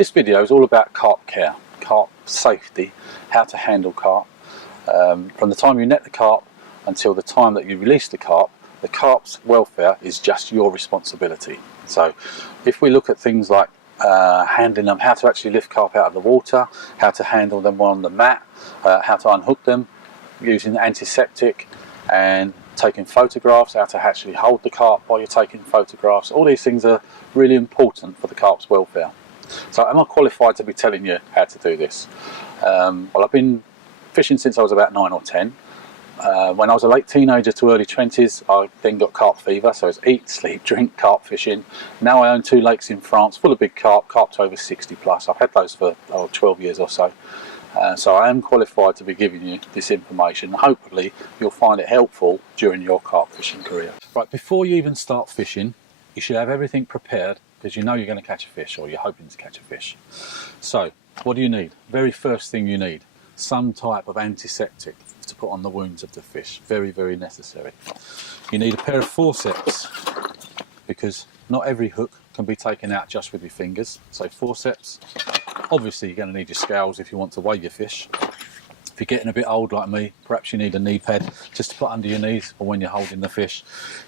This video is all about carp care, carp safety, how to handle carp. From the time you net the carp until the time that you release the carp's welfare is just your responsibility. So if we look at things like handling them, how to actually lift carp out of the water, how to handle them on the mat, how to unhook them using antiseptic, and taking photographs, how to actually hold the carp while you're taking photographs. All these things are really important for the carp's welfare. So am I qualified to be telling you how to do this? Well, I've been fishing since I was about 9 or 10. When I was a late teenager to early 20s, I then got carp fever, so it's eat, sleep, drink, carp fishing. Now I own 2 lakes in France full of big carp to over 60 plus. I've had those for 12 years or so. So I am qualified to be giving you this information. Hopefully you'll find it helpful during your carp fishing career. Right, before you even start fishing, you should have everything prepared, because you know you're going to catch a fish, or you're hoping to catch a fish. So what do you need? Very first thing you need, some type of antiseptic to put on the wounds of the fish. Very, very necessary. You need a pair of forceps, because not every hook can be taken out just with your fingers. So forceps. Obviously you're going to need your scales if you want to weigh your fish. If you're getting a bit old like me, perhaps you need a knee pad just to put under your knees or when you're holding the fish.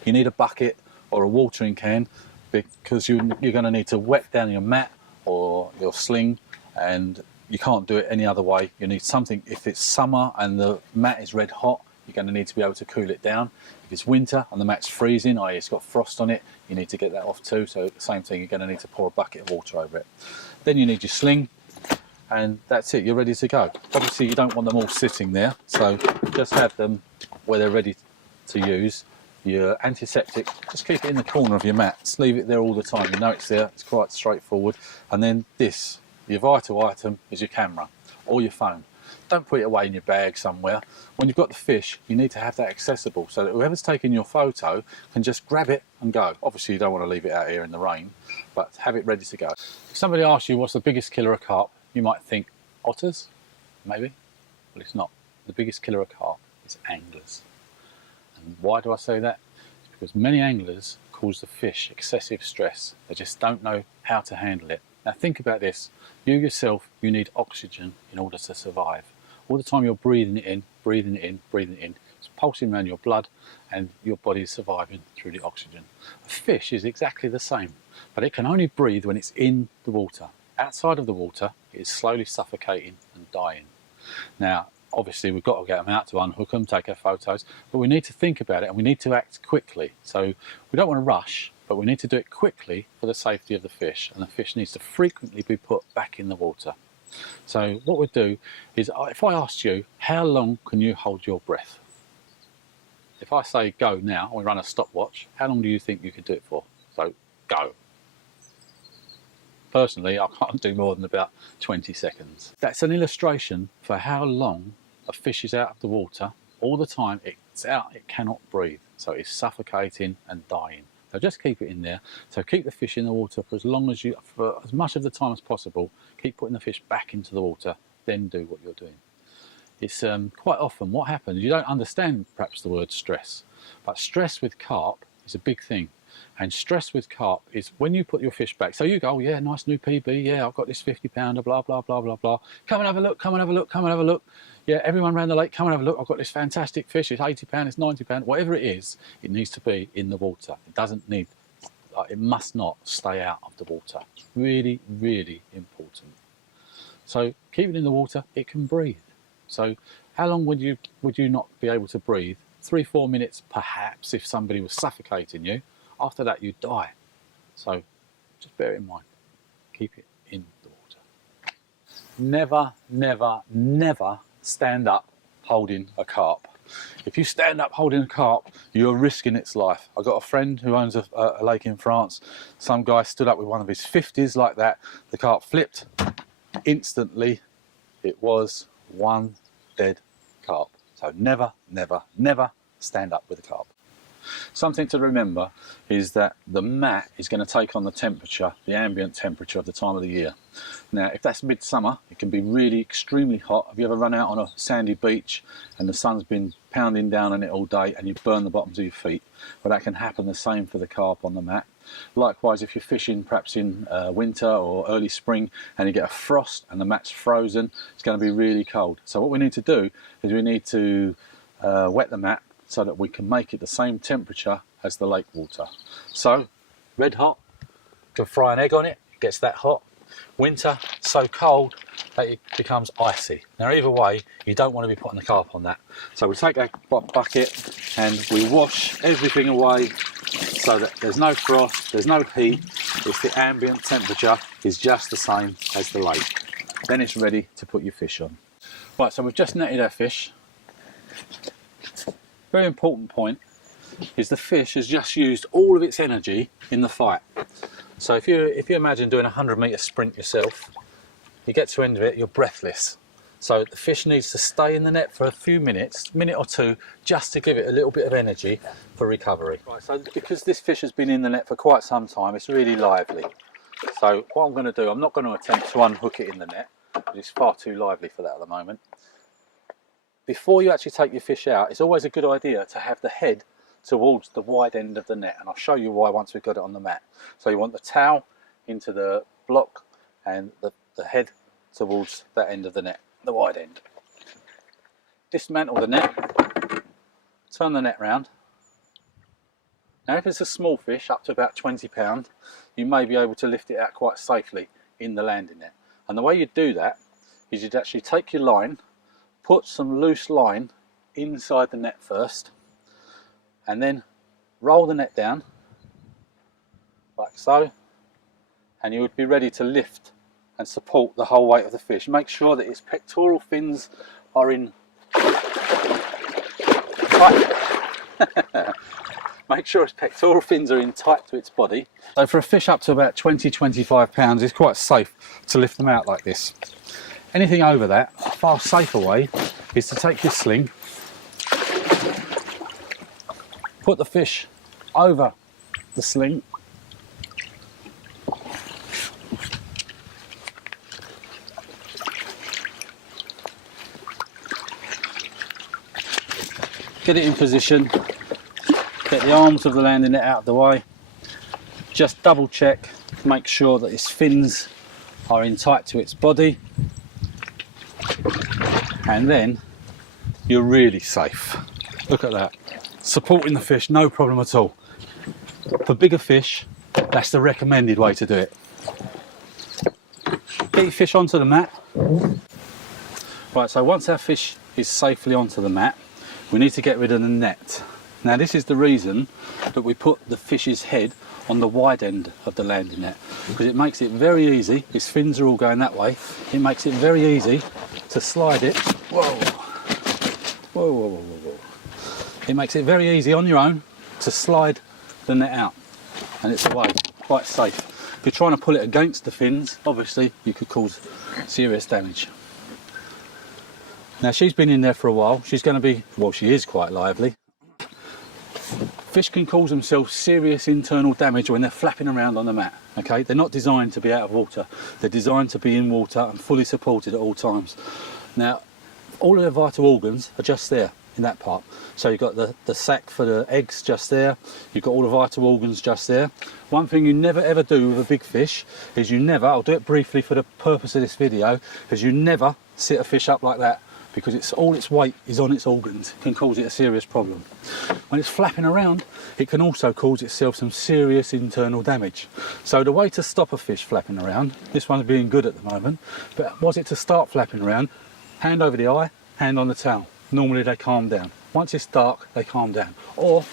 You need a bucket or a watering can, because you're going to need to wet down your mat or your sling, and you can't do it any other way. You need something. If it's summer and the mat is red hot, you're going to need to be able to cool it down. If it's winter and the mat's freezing, i.e. it's got frost on it, you need to get that off too. So same thing, you're going to need to pour a bucket of water over it. Then you need your sling, and that's it, you're ready to go. Obviously you don't want them all sitting there, so just have them where they're ready to use. Your antiseptic, just keep it in the corner of your mat, just leave it there all the time. You know it's there, it's quite straightforward. And then this, your vital item, is your camera or your phone. Don't put it away in your bag somewhere. When you've got the fish, you need to have that accessible so that whoever's taking your photo can just grab it and go. Obviously you don't want to leave it out here in the rain, but have it ready to go. If somebody asks you what's the biggest killer of carp, you might think otters, maybe. Well, it's not. The biggest killer of carp is anglers. And why do I say that? It's because many anglers cause the fish excessive stress. They just don't know how to handle it. Now think about this. You yourself, you need oxygen in order to survive. All the time you're breathing it in, breathing it in, breathing it in. It's pulsing around your blood and your body is surviving through the oxygen. A fish is exactly the same, but it can only breathe when it's in the water. Outside of the water, it is slowly suffocating and dying. Now, obviously we've got to get them out to unhook them, take our photos, but we need to think about it and we need to act quickly. So we don't want to rush, but we need to do it quickly for the safety of the fish, and the fish needs to frequently be put back in the water. So what we'll do is, if I asked you, how long can you hold your breath? If I say go now, and we run a stopwatch, how long do you think you could do it for? So go. Personally, I can't do more than about 20 seconds. That's an illustration for how long a fish is out of the water. All the time it's out, it cannot breathe. So it's suffocating and dying. So just keep it in there. So keep the fish in the water for as much of the time as possible. Keep putting the fish back into the water, then do what you're doing. It's quite often what happens, you don't understand perhaps the word stress, but stress with carp is a big thing. And stress with carp is when you put your fish back. So you go, oh yeah, nice new PB, yeah, I've got this 50 pounder, blah, blah, blah, blah, blah. Come and have a look, come and have a look, come and have a look. Yeah, everyone around the lake, come and have a look. I've got this fantastic fish, it's 80 pound, it's 90 pound, whatever it is, it needs to be in the water. It doesn't need, it must not stay out of the water. It's really, really important. So keep it in the water, it can breathe. So how long would you not be able to breathe? 3-4 minutes perhaps if somebody was suffocating you. After that you die. So just bear it in mind. Keep it in the water. Never, never, never stand up holding a carp. If you stand up holding a carp, you're risking its life. I've got a friend who owns a lake in France. Some guy stood up with one of his 50s like that. The carp flipped. Instantly, it was one dead carp. So never, never, never stand up with a carp. Something to remember is that the mat is going to take on the temperature, the ambient temperature of the time of the year. Now, if that's midsummer, it can be really extremely hot. Have you ever run out on a sandy beach and the sun's been pounding down on it all day and you burn the bottoms of your feet? Well, that can happen the same for the carp on the mat. Likewise, if you're fishing perhaps in winter or early spring and you get a frost and the mat's frozen, it's going to be really cold. So what we need to do is we need to wet the mat so that we can make it the same temperature as the lake water. So red hot, can fry an egg on it, gets that hot. Winter, so cold that it becomes icy. Now either way, you don't want to be putting the carp on that. So we take our bucket and we wash everything away so that there's no frost, there's no heat, it's the ambient temperature is just the same as the lake. Then it's ready to put your fish on. Right, so we've just netted our fish. Very important point is the fish has just used all of its energy in the fight. So if you imagine doing a 100-metre sprint yourself, you get to the end of it, you're breathless. So the fish needs to stay in the net for a few minutes, minute or two, just to give it a little bit of energy for recovery. Right, so because this fish has been in the net for quite some time, it's really lively. So what I'm going to do, I'm not going to attempt to unhook it in the net, because it's far too lively for that at the moment. Before you actually take your fish out, it's always a good idea to have the head towards the wide end of the net, and I'll show you why once we've got it on the mat. So you want the towel into the block and the head towards that end of the net, the wide end. Dismantle the net, turn the net round. Now if it's a small fish up to about 20 pounds, you may be able to lift it out quite safely in the landing net. And the way you do that is you'd actually take your line, put some loose line inside the net first, and then roll the net down like so, and you would be ready to lift and support the whole weight of the fish. Make sure that its pectoral fins are in tight. Make sure its pectoral fins are in tight to its body. So for a fish up to about 20-25 pounds, it's quite safe to lift them out like this. Anything over that, a far safer way is to take your sling, put the fish over the sling, get it in position, get the arms of the landing net out of the way, just double check, make sure that its fins are in tight to its body, and then you're really safe. Look at that. Supporting the fish, no problem at all. For bigger fish, that's the recommended way to do it. Get your fish onto the mat. Right, so once our fish is safely onto the mat, we need to get rid of the net. Now this is the reason that we put the fish's head on the wide end of the landing net, because it makes it very easy, its fins are all going that way, it makes it very easy to slide it. Whoa. Whoa, whoa, whoa, whoa. It makes it very easy on your own to slide the net out, and it's away, quite safe. If you're trying to pull it against the fins, obviously you could cause serious damage. Now she's been in there for a while, she's going to be, well, she is quite lively. Fish can cause themselves serious internal damage when they're flapping around on the mat, okay? They're not designed to be out of water, they're designed to be in water and fully supported at all times. Now, all of their vital organs are just there in that part. So you've got the sac for the eggs just there, you've got all the vital organs just there. One thing you never ever do with a big fish is you never, I'll do it briefly for the purpose of this video, is you never sit a fish up like that, because it's all its weight is on its organs. It can cause it a serious problem. When it's flapping around, it can also cause itself some serious internal damage. So the way to stop a fish flapping around, this one's being good at the moment, but was it to start flapping around, hand over the eye, hand on the towel. Normally they calm down. Once it's dark, they calm down. Or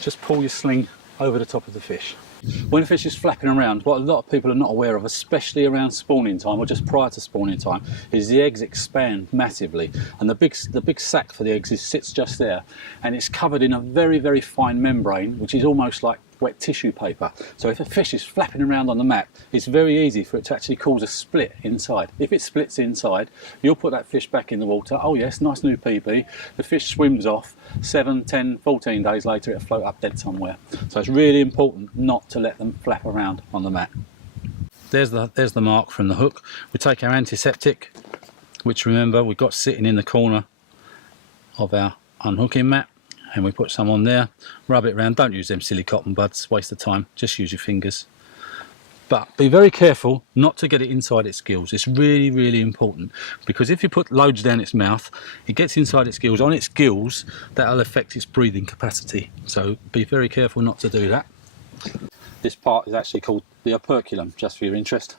just pull your sling over the top of the fish. When a fish is flapping around, what a lot of people are not aware of, especially around spawning time or just prior to spawning time, is the eggs expand massively, and the big sac for the eggs sits just there, and it's covered in a very, very fine membrane, which is almost like wet tissue paper. So if a fish is flapping around on the mat, it's very easy for it to actually cause a split inside. If it splits inside, you'll put that fish back in the water. Oh yes, nice new PB. The fish swims off. 7, 10, 14 days later, it'll float up dead somewhere. So it's really important not to let them flap around on the mat. There's the mark from the hook. We take our antiseptic, which remember we've got sitting in the corner of our unhooking mat, and we put some on there, rub it around. Don't use them silly cotton buds, waste of time, just use your fingers. But be very careful not to get it inside its gills. It's really, really important, because if you put loads down its mouth, it gets inside its gills. On its gills, that'll affect its breathing capacity. So be very careful not to do that. This part is actually called the operculum, just for your interest.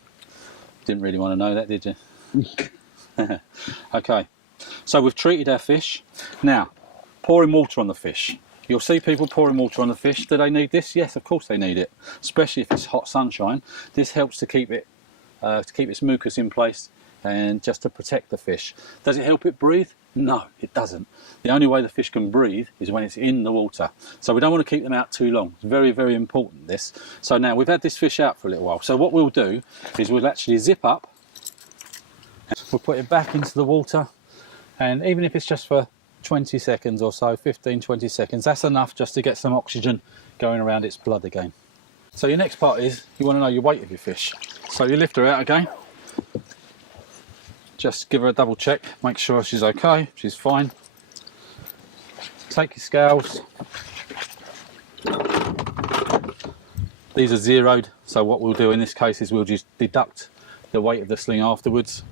Didn't really want to know that, did you? Okay, so we've treated our fish. Now, pouring water on the fish. You'll see people pouring water on the fish. Do they need this? Yes, of course they need it, especially if it's hot sunshine. This helps to keep it, its mucus in place and just to protect the fish. Does it help it breathe? No, it doesn't. The only way the fish can breathe is when it's in the water. So we don't want to keep them out too long. It's very, very important, this. So now we've had this fish out for a little while. So what we'll do is we'll actually zip up. We'll put it back into the water, and even if it's just for 20 seconds or so, 15-20 seconds, that's enough just to get some oxygen going around its blood again. So your next part is you want to know your weight of your fish. So you lift her out again, just give her a double check, make sure she's okay, she's fine. Take your scales. These are zeroed, so what we'll do in this case is we'll just deduct the weight of the sling afterwards.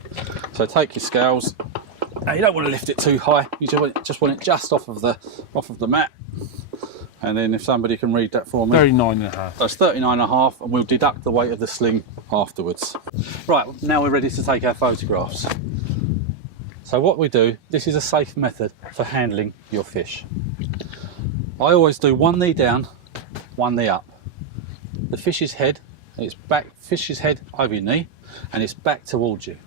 So take your scales. Now you don't want to lift it too high, you just want it just off of the mat. And then if somebody can read that for me. 39.5. That's 39.5, and we'll deduct the weight of the sling afterwards. Right, now we're ready to take our photographs. So what we do, this is a safe method for handling your fish. I always do one knee down, one knee up. The fish's head, fish's head over your knee, and it's back towards you.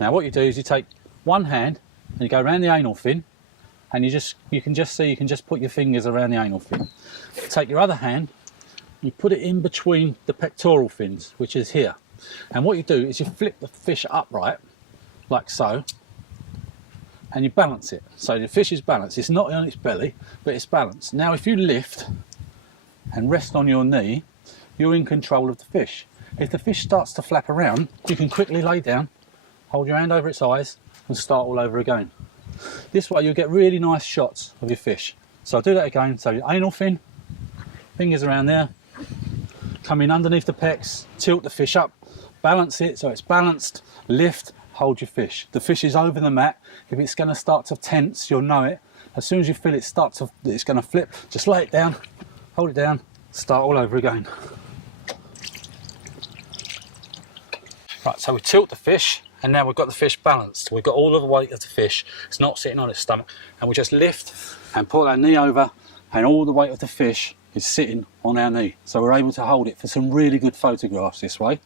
Now what you do is you take one hand and you go around the anal fin, and you can just put your fingers around the anal fin. Take your other hand, you put it in between the pectoral fins, which is here. And what you do is you flip the fish upright, like so, and you balance it. So the fish is balanced. It's not on its belly, but it's balanced. Now if you lift and rest on your knee, you're in control of the fish. If the fish starts to flap around, you can quickly lay down, hold your hand over its eyes, and start all over again. This way you'll get really nice shots of your fish. So I'll do that again. So your anal fin, fingers around there, come in underneath the pecs, tilt the fish up, balance it so it's balanced, lift, hold your fish. The fish is over the mat. If it's going to start to tense, you'll know it. As soon as you feel it's going to flip, just lay it down, hold it down, start all over again. Right, so we tilt the fish, and now we've got the fish balanced. We've got all of the weight of the fish. It's not sitting on its stomach. And we just lift and pull our knee over, and all the weight of the fish is sitting on our knee. So we're able to hold it for some really good photographs this way.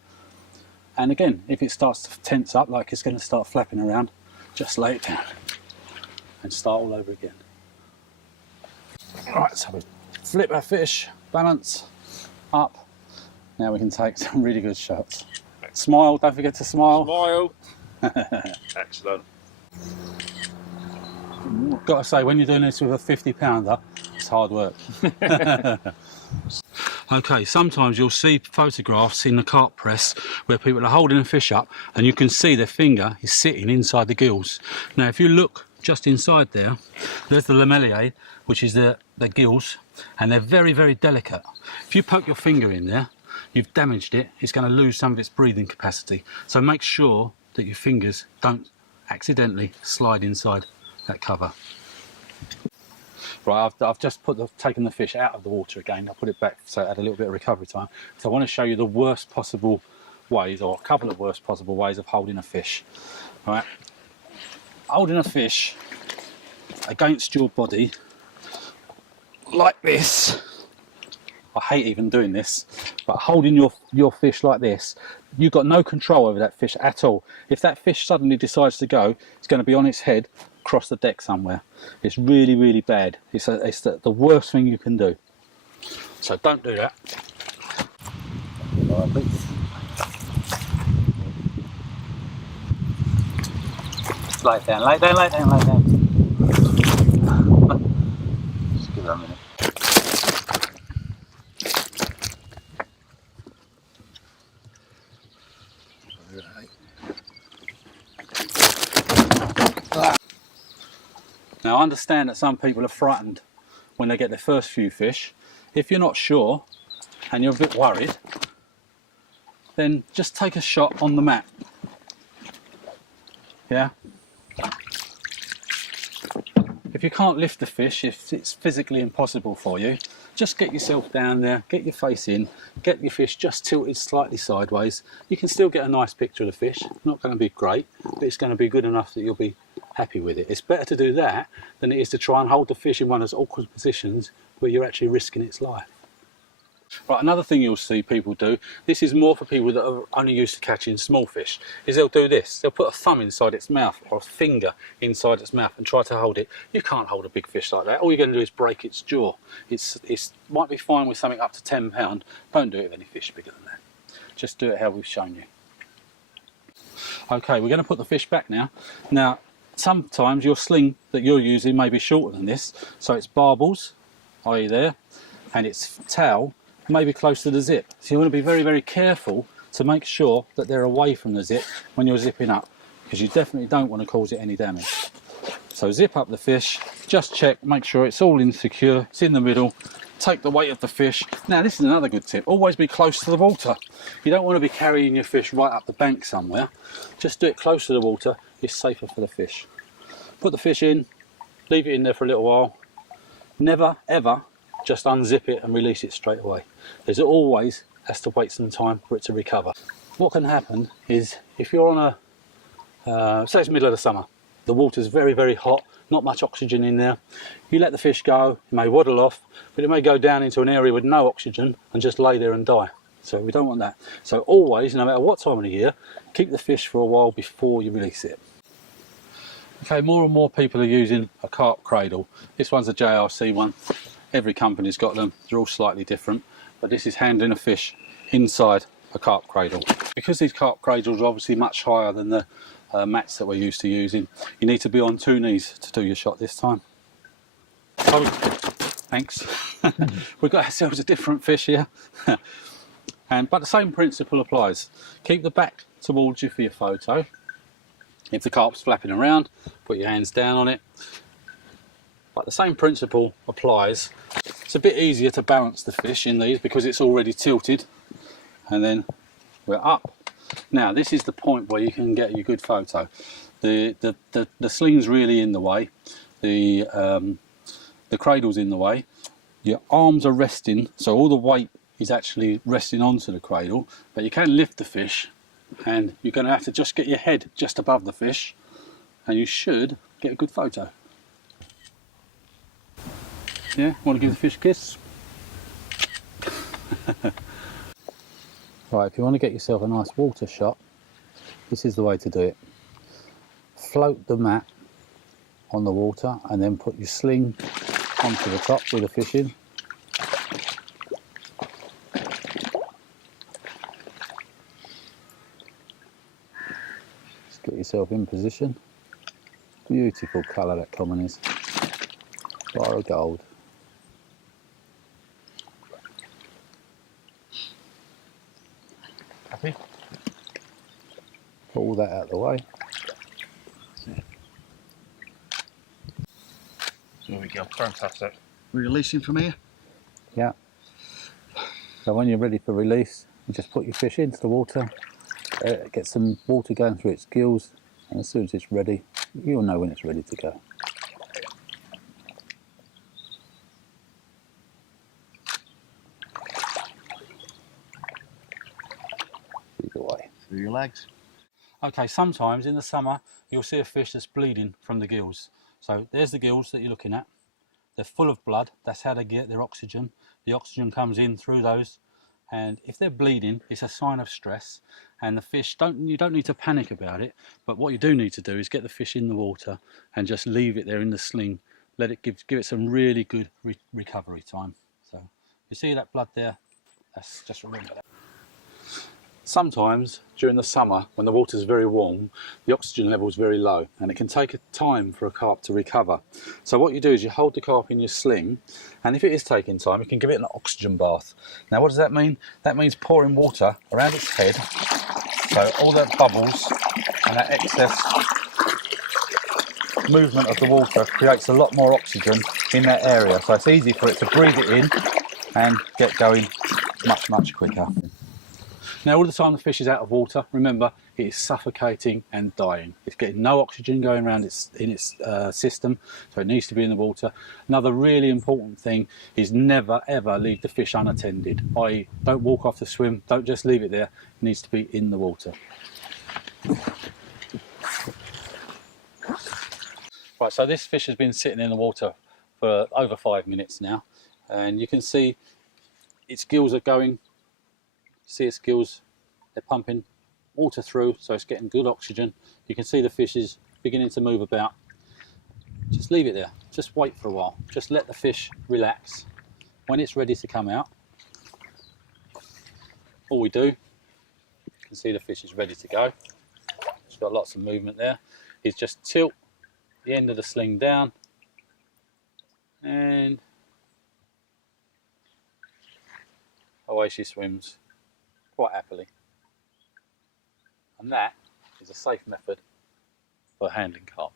And again, if it starts to tense up, like it's going to start flapping around, just lay it down and start all over again. Right, so we flip our fish, balance, up. Now we can take some really good shots. Smile, don't forget to smile. Smile. Excellent. Got to say, when you're doing this with a 50-pounder, it's hard work. Okay, sometimes you'll see photographs in the carp press where people are holding a fish up and you can see their finger is sitting inside the gills. Now if you look just inside there, there's the lamellae, which is the gills, and they're very, very delicate. If you poke your finger in there, you've damaged it. It's going to lose some of its breathing capacity. So make sure that your fingers don't accidentally slide inside that cover. Right, I've just taken the fish out of the water again. I put it back so it had a little bit of recovery time. So I want to show you the worst possible ways, or a couple of worst possible ways of holding a fish. All right, holding a fish against your body like this. I hate even doing this, but holding your fish like this, you've got no control over that fish at all. If that fish suddenly decides to go, it's going to be on its head across the deck somewhere. It's really, really bad. It's the worst thing you can do. So don't do that. Lay it down, lay it down, lay it down, lay it down. Just give it a minute. Now I understand that some people are frightened when they get their first few fish. If you're not sure and you're a bit worried, then just take a shot on the mat. Yeah. If you can't lift the fish, if it's physically impossible for you, just get yourself down there, get your face in, get your fish just tilted slightly sideways. You can still get a nice picture of the fish. Not going to be great, but it's going to be good enough that you'll be happy with it. It's better to do that than it is to try and hold the fish in one of those awkward positions where you're actually risking its life. Right, another thing you'll see people do, this is more for people that are only used to catching small fish, is they'll do this. They'll put a thumb inside its mouth or a finger inside its mouth and try to hold it. You can't hold a big fish like that. All you're going to do is break its jaw. It might be fine with something up to 10 pounds. Don't do it with any fish bigger than that. Just do it how we've shown you. Okay, we're going to put the fish back now. Now, sometimes your sling that you're using may be shorter than this, so its barbels, i.e. there, and its towel may be close to the zip. So you want to be very, very careful to make sure that they're away from the zip when you're zipping up, because you definitely don't want to cause it any damage. So zip up the fish, just check, make sure it's all insecure, it's in the middle, take the weight of the fish. Now this is another good tip, always be close to the water. You don't want to be carrying your fish right up the bank somewhere, just do it close to the water, it's safer for the fish. Put the fish in, leave it in there for a little while, never ever just unzip it and release it straight away. There's always has to wait some time for it to recover. What can happen is if you're on a, say it's middle of the summer, the water's very, very hot, not much oxygen in there, you let the fish go, it may waddle off, but it may go down into an area with no oxygen and just lay there and die. So we don't want that. So always, no matter what time of the year, keep the fish for a while before you release it. Okay, more and more people are using a carp cradle. This one's a JRC one. Every company's got them, they're all slightly different, but this is handling a fish inside a carp cradle. Because these carp cradles are obviously much higher than the mats that we're used to using, you need to be on 2 knees to do your shot this time. Oh, thanks. We've got ourselves a different fish here. But the same principle applies. Keep the back towards you for your photo. If the carp's flapping around, put your hands down on it. But the same principle applies. It's a bit easier to balance the fish in these because it's already tilted, and then we're up. Now this is the point where you can get your good photo. The sling's really in the way, the cradle's in the way, your arms are resting, so all the weight is actually resting onto the cradle, but you can lift the fish and you're going to have to just get your head just above the fish and you should get a good photo. Yeah, want to give the fish a kiss? Right, if you want to get yourself a nice water shot, this is the way to do it. Float the mat on the water and then put your sling onto the top with the fish in. Just get yourself in position. Beautiful colour that common is. Bar of gold. Happy? Put all that out of the way. There we go, fantastic. We're releasing from here. Yeah. So when you're ready for release, you just put your fish into the water, get some water going through its gills, and as soon as it's ready, you'll know when it's ready to go. Either way. Through your legs. Okay, sometimes in the summer you'll see a fish that's bleeding from the gills. So there's the gills that you're looking at. They're full of blood, that's how they get their oxygen. The oxygen comes in through those, and if they're bleeding, it's a sign of stress. And the fish, you don't need to panic about it, but what you do need to do is get the fish in the water and just leave it there in the sling. Let it give it some really good recovery time. So you see that blood there? That's just remember that. Sometimes during the summer, when the water is very warm, the oxygen level is very low and it can take a time for a carp to recover. So what you do is you hold the carp in your sling, and if it is taking time, you can give it an oxygen bath. Now what does that mean? That means pouring water around its head, so all that bubbles and that excess movement of the water creates a lot more oxygen in that area, so it's easy for it to breathe it in and get going much quicker. Now all the time the fish is out of water, remember it is suffocating and dying. It's getting no oxygen going around in its system, so it needs to be in the water. Another really important thing is never ever leave the fish unattended, i.e. don't walk off the swim, don't just leave it there, it needs to be in the water. Right, so this fish has been sitting in the water for over 5 minutes now, and you can see its gills are going. See its gills, they're pumping water through, so it's getting good oxygen. You can see the fish is beginning to move about. Just leave it there, just wait for a while, just let the fish relax. When it's ready to come out, all we do, you can see the fish is ready to go. It's got lots of movement there, is just tilt the end of the sling down and away she swims quite happily. And that is a safe method for handling carp.